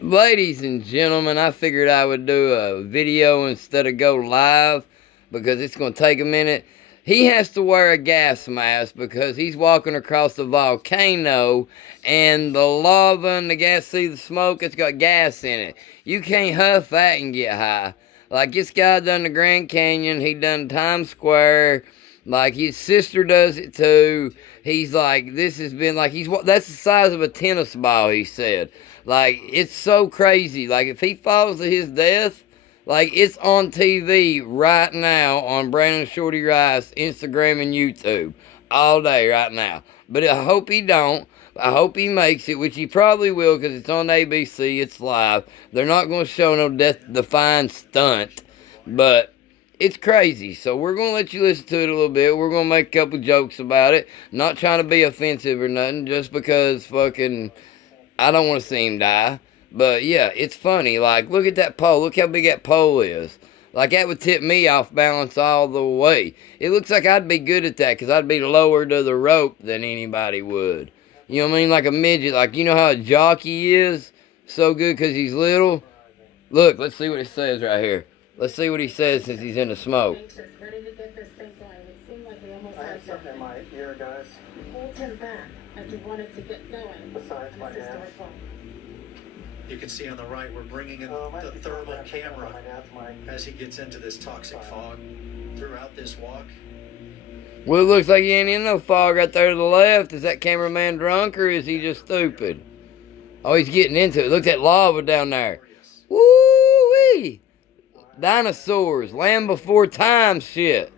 Ladies and gentlemen, I figured I would do a video instead of go live because it's going to take a minute. He has to wear a gas mask because he's walking across the volcano and the lava and the gas, see the smoke, it's got gas in it. You can't huff that and get high. Like this guy done the Grand Canyon, he done Times Square, like his sister does it too. He's like, this has been like, that's the size of a tennis ball, he said. Like, it's so crazy. Like, if he falls to his death, like, it's on TV right now on Brandon Shorty Rice, Instagram, and YouTube. All day right now. But I hope he don't. I hope he makes it, which he probably will because it's on ABC. It's live. They're not going to show no death-defying stunt. But it's crazy. So we're going to let you listen to it a little bit. We're going to make a couple jokes about it. Not trying to be offensive or nothing. Just because fucking I don't want to see him die. But yeah, it's funny. Like, look at that pole. Look how big that pole is. Like, that would tip me off balance all the way. It looks like I'd be good at that because I'd be lower to the rope than anybody would. You know what I mean? Like a midget. Like, you know how a jockey is? So good because he's little. Look, let's see what it says right here. Let's see what he says since he's in the smoke. Ready to get this thing going. It seemed like we almost I had something in my ear, guys. pulled him back as we wanted to get going. Besides my This is dad. the report. You can see on the right, we're bringing in the thermal camera as he gets into this toxic fog throughout this walk. Well, it looks like he ain't in no fog right there to the left. Is that cameraman drunk or is he just stupid? Oh, he's getting into it. Look at that lava down there. Woo-wee! Dinosaurs, land before time shit.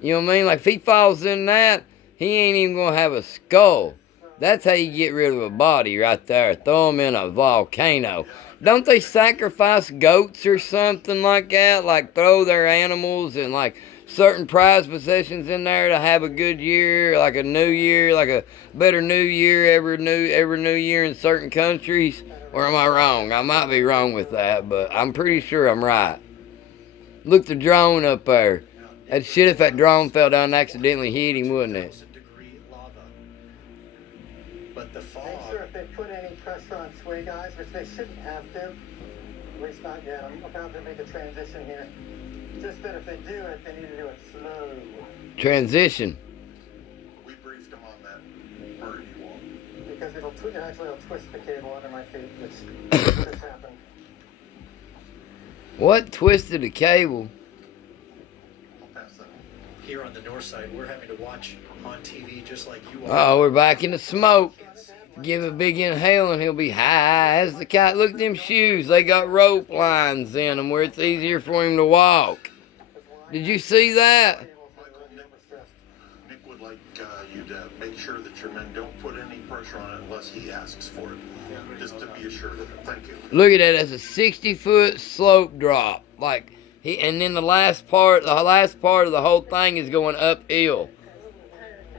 You know what I mean? Like, if he falls in that, he ain't even gonna have a skull. That's how you get rid of a body right there. Throw him in a volcano. Don't they sacrifice goats or something like that? Like, throw their animals and, like, certain prized possessions in there to have a good year, like a new year, like a better new year every new year in certain countries? Or am I wrong? I might be wrong with that, but I'm pretty sure I'm right. Look, the drone up there. That shit, if that drone fell down and accidentally hit him, wouldn't it? But the fog. Make sure if they put any pressure on sway guys, which they shouldn't have to, at least not yet. I'm about to make a transition here. Just that if they do it, they need to do it slow. Transition. We briefed him on that birdie walk. Because it'll twist the cable under my feet, which just happened. What twisted the cable? I'll pass that on. Here on the north side, we're having to watch on TV just like you are. Oh, we're back in the smoke. Give a big inhale and he'll be high as the kite. Look at them shoes. They got rope lines in them where it's easier for him to walk. Did you see that? Michael, Nick would like you to make sure that your men don't put any pressure on it unless he asks for it. Just to be assured of it. Thank you. Look at that. That's a 60-foot slope drop. Like, and then the last part of the whole thing is going uphill.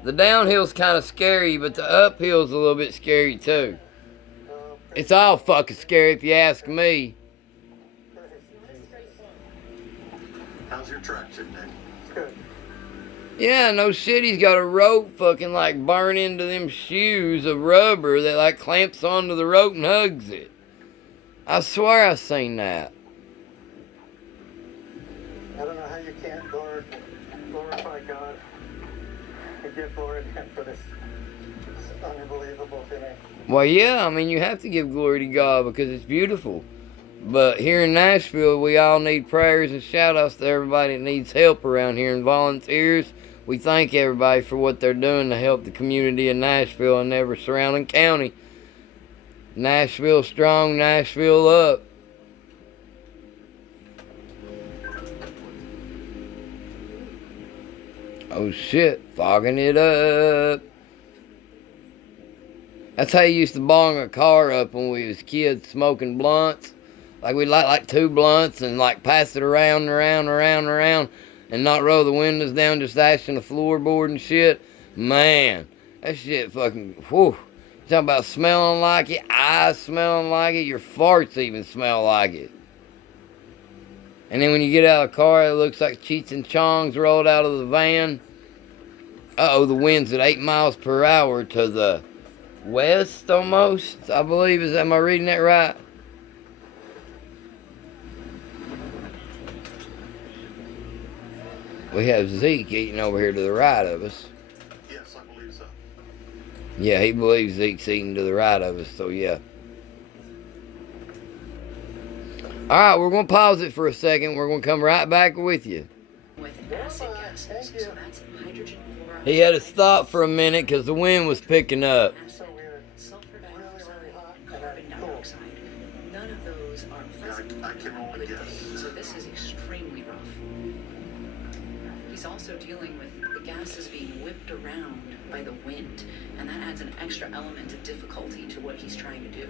The downhill's kind of scary, but the uphill's a little bit scary too. It's all fucking scary if you ask me. How's your traction, Nick? It's good. Yeah, no shit, he's got a rope fucking like burn into them shoes of rubber that like clamps onto the rope and hugs it. I swear I seen that. I don't know how you can't glorify God and give glory to Him for this. It's unbelievable to me. Well, yeah, I mean, you have to give glory to God because it's beautiful. But here in Nashville, we all need prayers and shout-outs to everybody that needs help around here and volunteers. We thank everybody for what they're doing to help the community in Nashville and every surrounding county. Nashville strong, Nashville up. Oh shit, fogging it up. That's how you used to bong a car up when we was kids smoking blunts. Like we'd light like 2 blunts and like pass it around and around and around and around and not roll the windows down, just ashing the floorboard and shit. Man, that shit fucking, whew. You talking about smelling like it, eyes smelling like it, your farts even smell like it. And then when you get out of the car, it looks like Cheech and Chong's rolled out of the van. Uh-oh, the wind's at 8 miles per hour to the west almost, I believe. Am I reading that right? We have Zeke eating over here to the right of us. Yes, I believe so. Yeah, he believes Zeke's eating to the right of us, so yeah. Alright, we're going to pause it for a second. We're going to come right back with you. With acid gases, so that's hydrogen fluoride. He had to stop for a minute because the wind was picking up. So weird. Sulfur Really, dioxide really hot. and carbon dioxide. None of those are pleasant. I can only Good guess. thing. So this is extremely rough. He's also dealing with the gases being whipped around by the wind, and that adds an extra element of difficulty to what he's trying to do.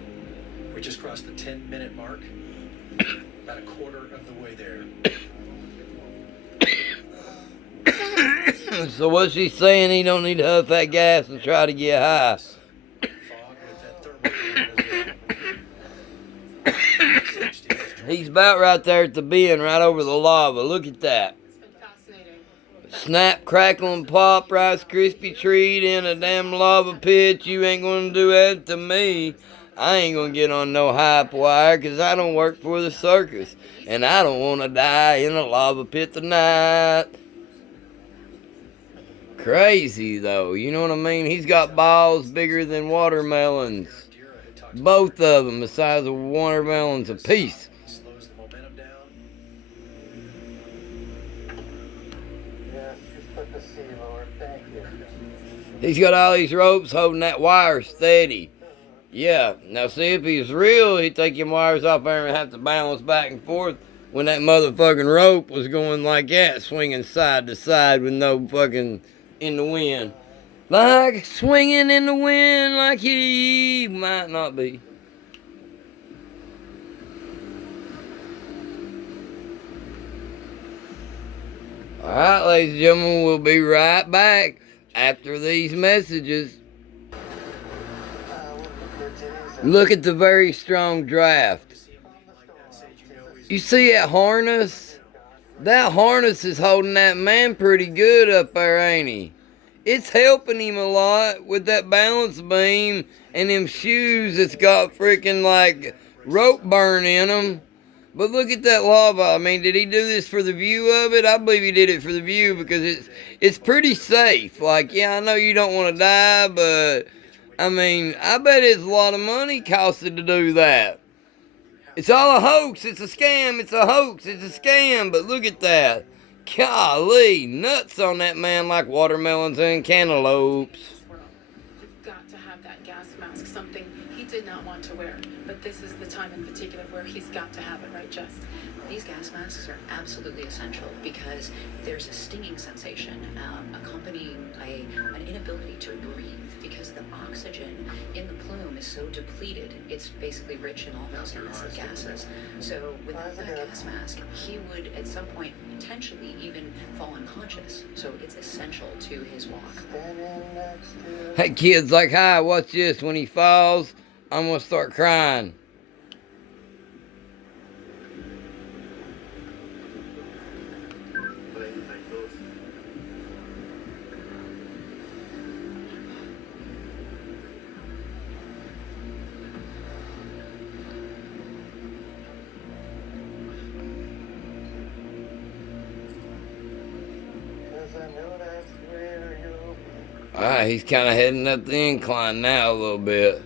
We just crossed the 10-minute mark. About a quarter of the way there. So what's she saying? He don't need to huff that gas and try to get high. Fog with that thermal. He's about right there at the bend, right over the lava. Look at that. It's been fascinating. Snap, crackle, and pop, Rice Krispie treat in a damn lava pit. You ain't gonna do that to me. I ain't gonna get on no hype wire because I don't work for the circus. And I don't want to die in a lava pit tonight. Crazy though, you know what I mean? He's got balls bigger than watermelons. Both of them the size of watermelons apiece. Slows the momentum down. Yes, just put the C, Lord. Thank you. He's got all these ropes holding that wire steady. Yeah, now see if he's real, he'd take your wires off there and have to balance back and forth when that motherfucking rope was going like that, swinging side to side with no fucking in the wind. Like swinging in the wind like he might not be. Alright, ladies and gentlemen, we'll be right back after these messages. Look at the very strong draft. You see that harness? That harness is holding that man pretty good up there, ain't he? It's helping him a lot with that balance beam and them shoes that's got freaking like rope burn in them. But look at that lava. I mean, did he do this for the view of it? I believe he did it for the view because it's pretty safe. Like, yeah, I know you don't want to die, but I mean, I bet it's a lot of money costed to do that. It's all a hoax. It's a scam. It's a hoax. It's a scam. But look at that. Golly, nuts on that man like watermelons and cantaloupes. You've got to have that gas mask, something he did not want to wear. But this is the time in particular where he's got to have it, right, Jess? These gas masks are absolutely essential because there's a stinging sensation accompanying an inability to breathe because the oxygen in the plume is so depleted. It's basically rich in all those acid gases. So without that gas mask, he would at some point potentially even fall unconscious. So it's essential to his walk. Hey kids, like, hi, watch this. When he falls, I'm going to start crying. Alright, he's kind of heading up the incline now a little bit.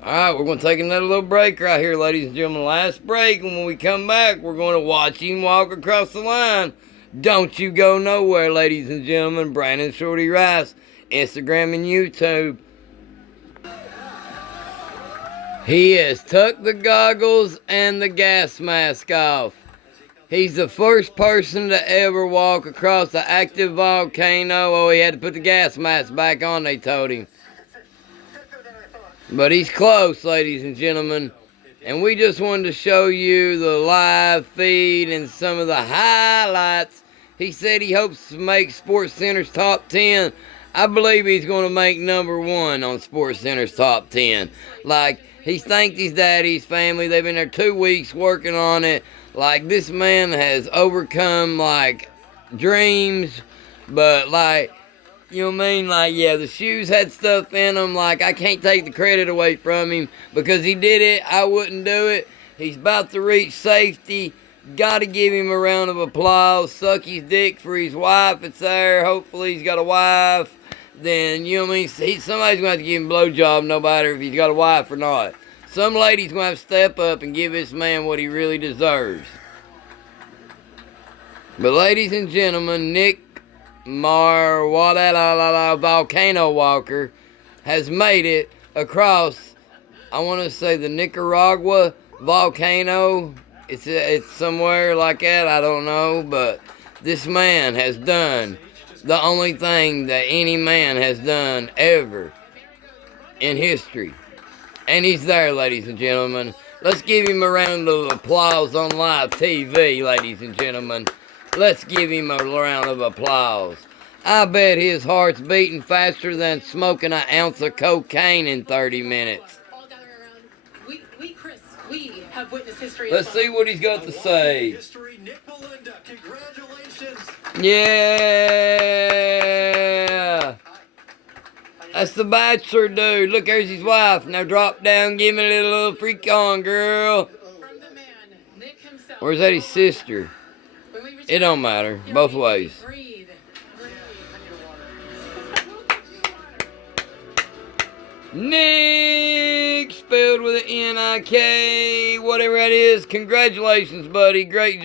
Alright, we're going to take another little break right here, ladies and gentlemen. Last break, and when we come back, we're going to watch him walk across the line. Don't you go nowhere, ladies and gentlemen. Brandon Shorty Rice, Instagram and YouTube. He has tucked the goggles and the gas mask off. He's the first person to ever walk across the active volcano. Oh, he had to put the gas mask back on, they told him. But he's close, ladies and gentlemen. And we just wanted to show you the live feed and some of the highlights. He said he hopes to make Sports Center's top 10. I believe he's going to make number 1 on Sports Center's top 10. Like, he's thanked his daddy, his family. They've been there 2 weeks working on it. Like, this man has overcome, like, dreams. But, like, you know what I mean? Like, yeah, the shoes had stuff in them. Like, I can't take the credit away from him because he did it. I wouldn't do it. He's about to reach safety. Gotta give him a round of applause. Suck his dick for his wife that's there. Hopefully he's got a wife. Then, you know what I mean? Somebody's going to have to give him a blowjob, no matter if he's got a wife or not. Some lady's going to have to step up and give this man what he really deserves. But ladies and gentlemen, Nick Volcano Walker has made it across, I want to say, the Nicaragua volcano. It's somewhere like that, I don't know. But this man has done the only thing that any man has done ever in history. And he's there, ladies and gentlemen. Let's give him a round of applause on live TV, ladies and gentlemen. Let's give him a round of applause. I bet his heart's beating faster than smoking an ounce of cocaine in 30 minutes. All gathering around. Chris, we have witnessed history. Let's see what he's got to say. History, Nick Wallenda. Congratulations. Yeah. That's the bachelor dude. Look, there's his wife. Now drop down, give me a little freak on, girl. From the man, Nick himself. Or is that his sister? It don't matter. Both ways. Breathe. Nick, spelled with an N-I-K, whatever that is. Congratulations, buddy. Great job.